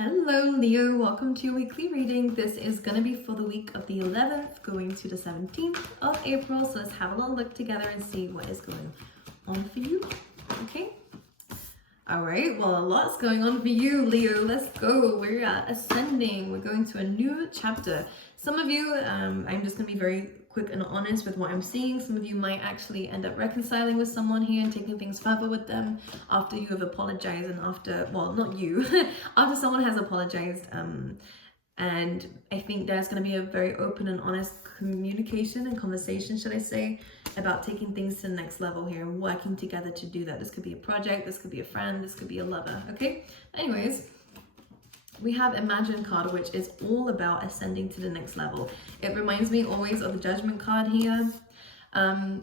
Hello Leo, welcome to your weekly reading. This is going to be for the week of the 11th going to the 17th of April. So let's have a little look together and see what is going on for you. Okay. All right, well, a lot's going on for you, Leo. Let's go. We're ascending. We're going to a new chapter. Some of you, I'm just going to be very quick and honest with what I'm seeing. Some of you might actually end up reconciling with someone here and taking things further with them after you have apologized and after, well, not you, after someone has apologized. And I think there's going to be a very open and honest communication and conversation, should I say, about taking things to the next level here and working together to do that. This could be a project, this could be a friend, this could be a lover, okay? Anyways, we have Imagine card, which is all about ascending to the next level. It reminds me always of the Judgment card here,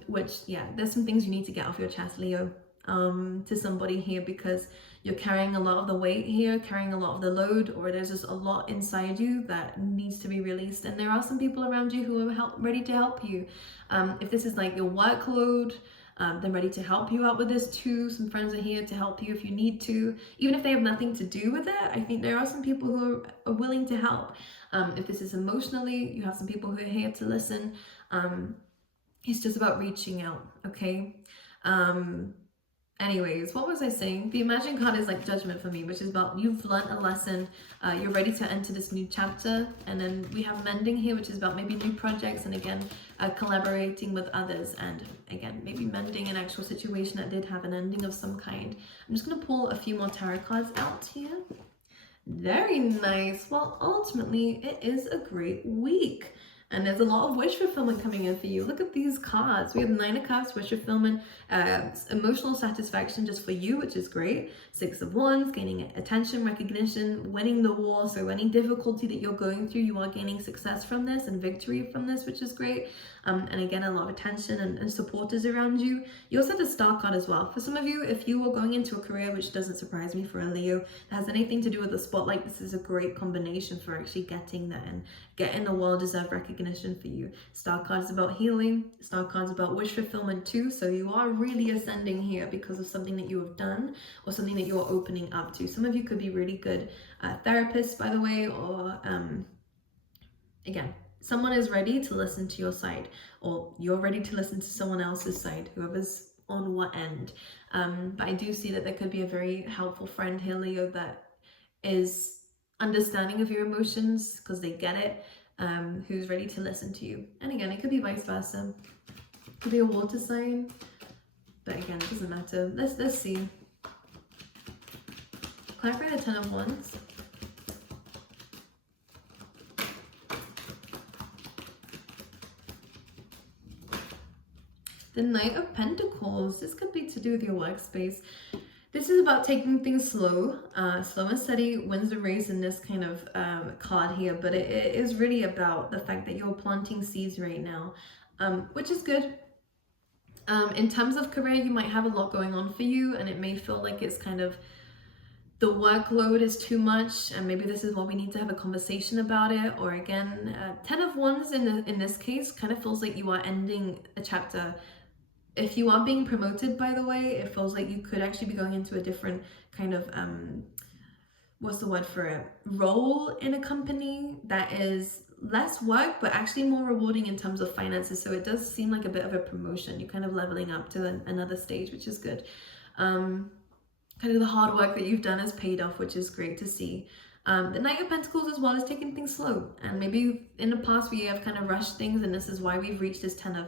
which, yeah, there's some things you need to get off your chest, Leo, to somebody here, because you're carrying a lot of the weight here, carrying a lot of the load, or there's just a lot inside you that needs to be released. And there are some people around you who are ready to help you. If this is like your workload, they're ready to help you out with this too. Some friends are here to help you if you need to, even if they have nothing to do with it. I think there are some people who are willing to help. If this is emotionally, you have some people who are here to listen. It's just about reaching out, okay? Anyways, what was I saying? The Imagine card is like Judgment for me, which is about you've learned a lesson, you're ready to enter this new chapter. And then we have Mending here, which is about maybe new projects and again, collaborating with others, and again, maybe mending an actual situation that did have an ending of some kind. I'm just going to pull a few more tarot cards out here. Very nice. Well, ultimately, it is a great week. And there's a lot of wish fulfillment coming in for you. Look at these cards. We have 9 of Cups, wish fulfillment, emotional satisfaction just for you, which is great. 6 of Wands, gaining attention, recognition, winning the war. So any difficulty that you're going through, you are gaining success from this and victory from this, which is great. And again, a lot of attention and supporters around you. You also have the Star card as well. For some of you, if you are going into a career, which doesn't surprise me for a Leo, that has anything to do with the spotlight, this is a great combination for actually getting that and getting the well-deserved recognition for you. Star card is about healing. Star card is about wish fulfillment too. So you are really ascending here because of something that you have done or something that you are opening up to. Some of you could be really good therapists, by the way, or again, someone is ready to listen to your side, or you're ready to listen to someone else's side, whoever's on what end. But I do see that there could be a very helpful friend here, Leo, that is understanding of your emotions because they get it, who's ready to listen to you. And again, it could be vice versa. It could be a water sign, but again, it doesn't matter. Let's see. Clarify the 10 of Wands. The Knight of Pentacles. This could be to do with your workspace. This is about taking things slow. Slow and steady wins the race in this kind of card here. But it is really about the fact that you're planting seeds right now, which is good. In terms of career, you might have a lot going on for you, and it may feel like it's kind of the workload is too much, and maybe this is why we need to have a conversation about it. Or again, 10 of Wands in this case kind of feels like you are ending a chapter. If you are being promoted, by the way, it feels like you could actually be going into a different kind of, what's the word for it? Role in a company that is less work, but actually more rewarding in terms of finances. So it does seem like a bit of a promotion. You're kind of leveling up to another stage, which is good. Kind of the hard work that you've done has paid off, which is great to see. The Knight of Pentacles as well is taking things slow. And maybe in the past we have kind of rushed things, and this is why we've reached this 10 of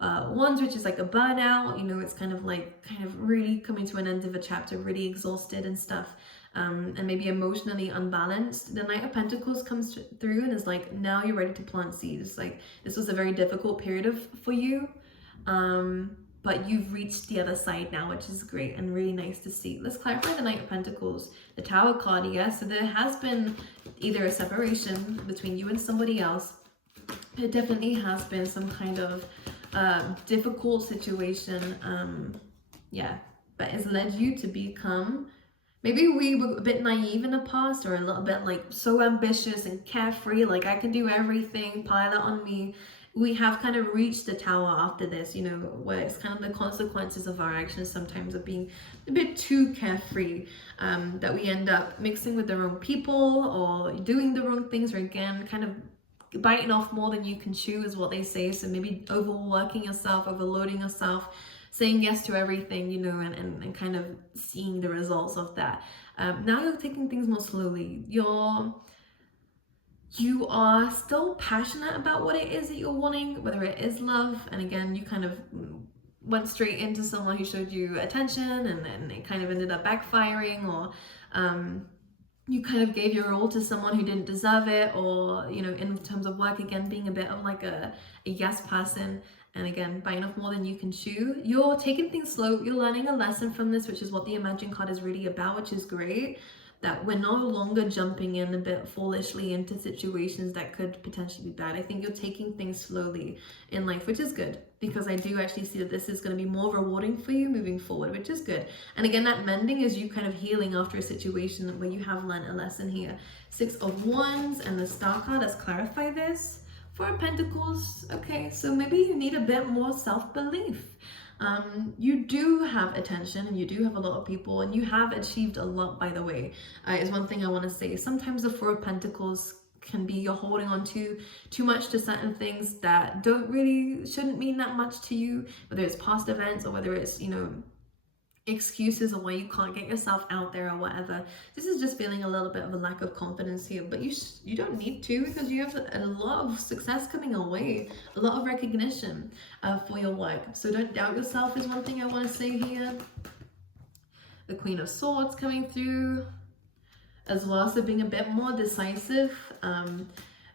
Wands, which is like a burnout. You know, it's kind of really coming to an end of a chapter, really exhausted and stuff, and maybe emotionally unbalanced. The Knight of Pentacles comes through and is like, now you're ready to plant seeds. Like, this was a very difficult period for you, but you've reached the other side now, which is great and really nice to see. Let's clarify the Knight of Pentacles. The Tower card, yes. So there has been either a separation between you and somebody else. It definitely has been some kind of difficult situation, that has led you to become, maybe we were a bit naive in the past, or a little bit like so ambitious and carefree, like I can do everything, pilot on me. we have kind of reached the tower after this, you know, where it's kind of the consequences of our actions sometimes of being a bit too carefree, that we end up mixing with the wrong people or doing the wrong things, or again, kind of biting off more than you can chew is what they say. So maybe overworking yourself, overloading yourself, saying yes to everything, you know, and kind of seeing the results of that. Now you're taking things more slowly. You are still passionate about what it is that you're wanting, whether it is love, and again, you kind of went straight into someone who showed you attention and then it kind of ended up backfiring, or you kind of gave your all to someone who didn't deserve it, or, you know, in terms of work, again, being a bit of like a yes person, and again, biting off more than you can chew. You're taking things slow, you're learning a lesson from this, which is what the Imagine card is really about, which is great. That we're no longer jumping in a bit foolishly into situations that could potentially be bad. I think you're taking things slowly in life, which is good, because I do actually see that this is going to be more rewarding for you moving forward, which is good. And again, that mending is you kind of healing after a situation where you have learned a lesson here. 6 of Wands and the Star card, let's clarify this. 4 of Pentacles, okay, so maybe you need a bit more self-belief. You do have attention and you do have a lot of people, and you have achieved a lot, by the way, is one thing I want to say. Sometimes the 4 of Pentacles can be you're holding on to too much to certain things that shouldn't mean that much to you, whether it's past events or whether it's, you know, excuses or why you can't get yourself out there or whatever. This is just feeling a little bit of a lack of confidence here, but you don't need to, because you have a lot of success coming your way, a lot of recognition for your work. So don't doubt yourself is one thing I want to say here. The Queen of Swords coming through as well, so being a bit more decisive,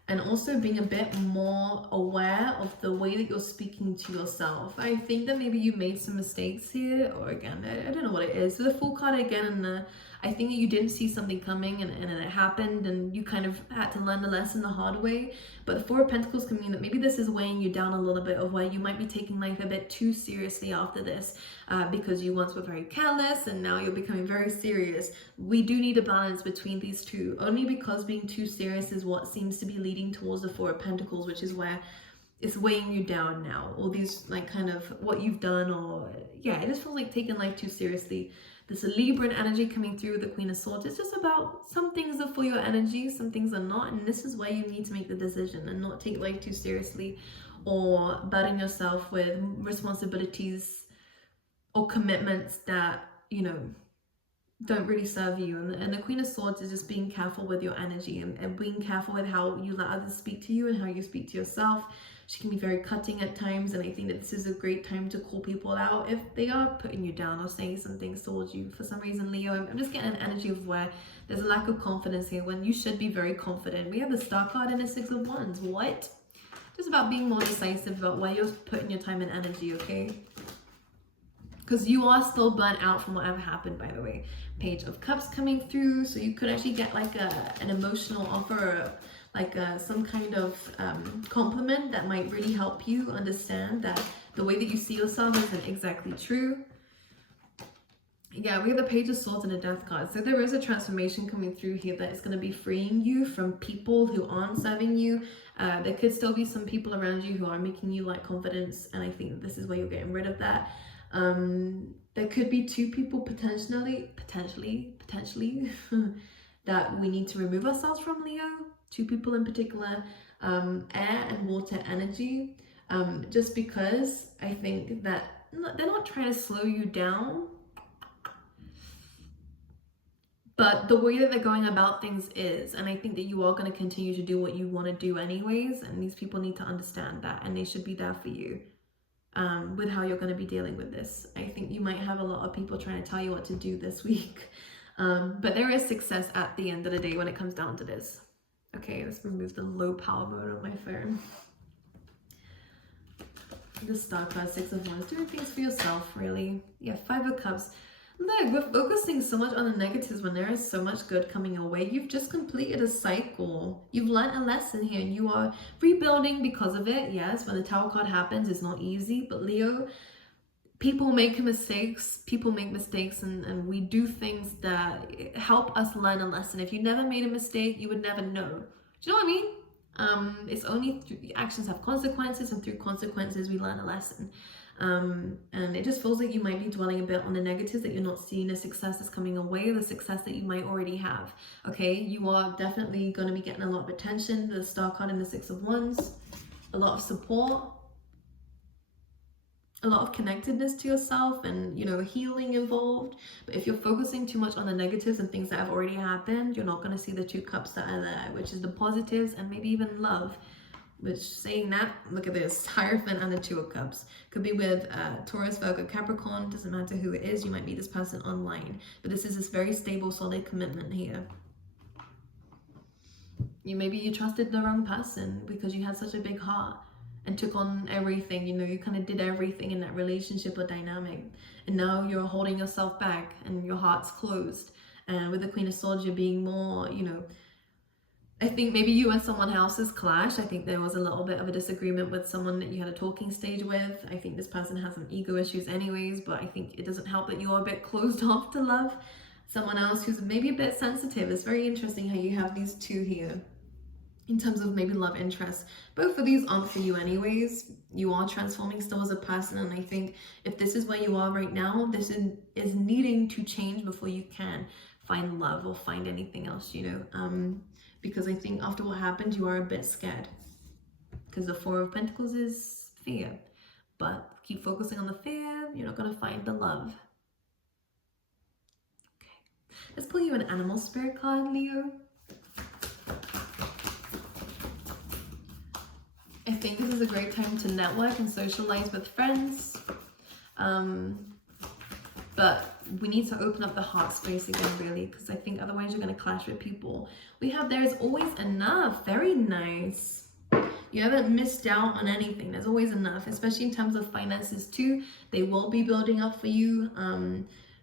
and also being a bit more aware of the way that you're speaking to yourself. I think that maybe you made some mistakes here, or again, I don't know what it is. So the Fool card again, and I think that you didn't see something coming and it happened, and you kind of had to learn the lesson the hard way. But the 4 of Pentacles can mean that maybe this is weighing you down a little bit, of where you might be taking life a bit too seriously after this, because you once were very careless and now you're becoming very serious. We do need a balance between these two, only because being too serious is what seems to be leading towards the 4 of Pentacles, which is where it's weighing you down now. All these, like, kind of what you've done, or yeah, it just feels like taking life too seriously. This Libran energy coming through with the Queen of Swords. It's just about some things are for your energy, some things are not, and this is where you need to make the decision and not take life too seriously, or burden yourself with responsibilities or commitments that, you know, don't really serve you. And the Queen of Swords is just being careful with your energy, and being careful with how you let others speak to you and how you speak to yourself. She can be very cutting at times, and I think that this is a great time to call people out if they are putting you down or saying some things towards you. For some reason, Leo, I'm just getting an energy of where there's a lack of confidence here when you should be very confident. We have the Star card and the 6 of Wands. What? Just about being more decisive about where you're putting your time and energy, okay? Because you are still burnt out from whatever happened, by the way. Page of Cups coming through, so you could actually get like an emotional offer, or like some kind of compliment that might really help you understand that the way that you see yourself isn't exactly true. Yeah, we have the Page of Swords and the Death card. So there is a transformation coming through here that is going to be freeing you from people who aren't serving you. There could still be some people around you who are making you lack confidence, and I think this is where you're getting rid of that. There could be 2 people potentially that we need to remove ourselves from, Leo. 2 people in particular, air and water energy, just because I think that they're not trying to slow you down, but the way that they're going about things is, and I think that you are going to continue to do what you want to do anyways, and these people need to understand that, and they should be there for you. With how you're going to be dealing with this. I think you might have a lot of people trying to tell you what to do this week, but there is success at the end of the day when it comes down to this. Okay, let's remove the low power mode on my phone. The Star card, 6 of Wands, doing things for yourself, really. Yeah, 5 of Cups. Look, we're focusing so much on the negatives when there is so much good coming your way. You've just completed a cycle. You've learned a lesson here, and you are rebuilding because of it. Yes, when the Tower card happens, it's not easy, but Leo, people make mistakes, and we do things that help us learn a lesson. If you never made a mistake, you would never know. Do you know what I mean? It's only through actions have consequences, and through consequences we learn a lesson. And it just feels like you might be dwelling a bit on the negatives, that you're not seeing the success that's coming away, the success that you might already have. Okay, you are definitely going to be getting a lot of attention. The Star card and the Six of Wands, a lot of support, a lot of connectedness to yourself, and healing involved. But if you're focusing too much on the negatives and things that have already happened, you're not going to see the 2 cups that are there, which is the positives and maybe even love. Which, saying that, look at this, Hierophant and the 2 of Cups. Could be with Taurus, Virgo, Capricorn, doesn't matter who it is. You might meet this person online, but this is this very stable, solid commitment here. Maybe you trusted the wrong person because you had such a big heart and took on everything. You kind of did everything in that relationship or dynamic, and now you're holding yourself back and your heart's closed. And with the Queen of Swords, you're being more, I think maybe you and someone else's clash. I think there was a little bit of a disagreement with someone that you had a talking stage with. I think this person has some ego issues anyways, but I think it doesn't help that you're a bit closed off to love someone else who's maybe a bit sensitive. It's very interesting how you have these 2 here in terms of maybe love interest. Both of these aren't for you anyways. You are transforming still as a person, and I think if this is where you are right now, this is needing to change before you can find love or find anything else, because I think after what happened, you are a bit scared, because the 4 of Pentacles is fear. But keep focusing on the fear, you're not going to find the love. Okay, let's pull you an animal spirit card, Leo. I think this is a great time to network and socialize with friends. But we need to open up the heart space again, really, because I think otherwise you're going to clash with people. We have there's always enough. Very nice. You haven't missed out on anything. There's always enough, especially in terms of finances too. They will be building up for you.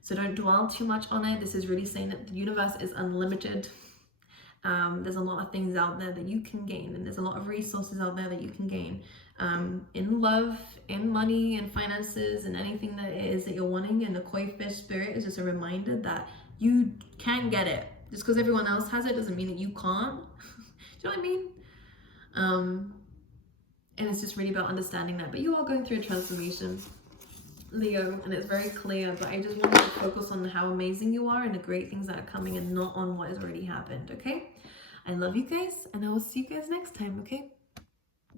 So don't dwell too much on it. This is really saying that the universe is unlimited. There's a lot of things out there that you can gain, and there's a lot of resources out there that you can gain in love, in money, and finances, and anything that it is that you're wanting. And the koi fish spirit is just a reminder that you can get it. Just because everyone else has it doesn't mean that you can't. Do you know what I mean? And it's just really about understanding that. But you are going through a transformation, Leo, and it's very clear. But I just want you to focus on how amazing you are and the great things that are coming, and not on what has already happened. Okay, I love you guys, and I will see you guys next time. Okay.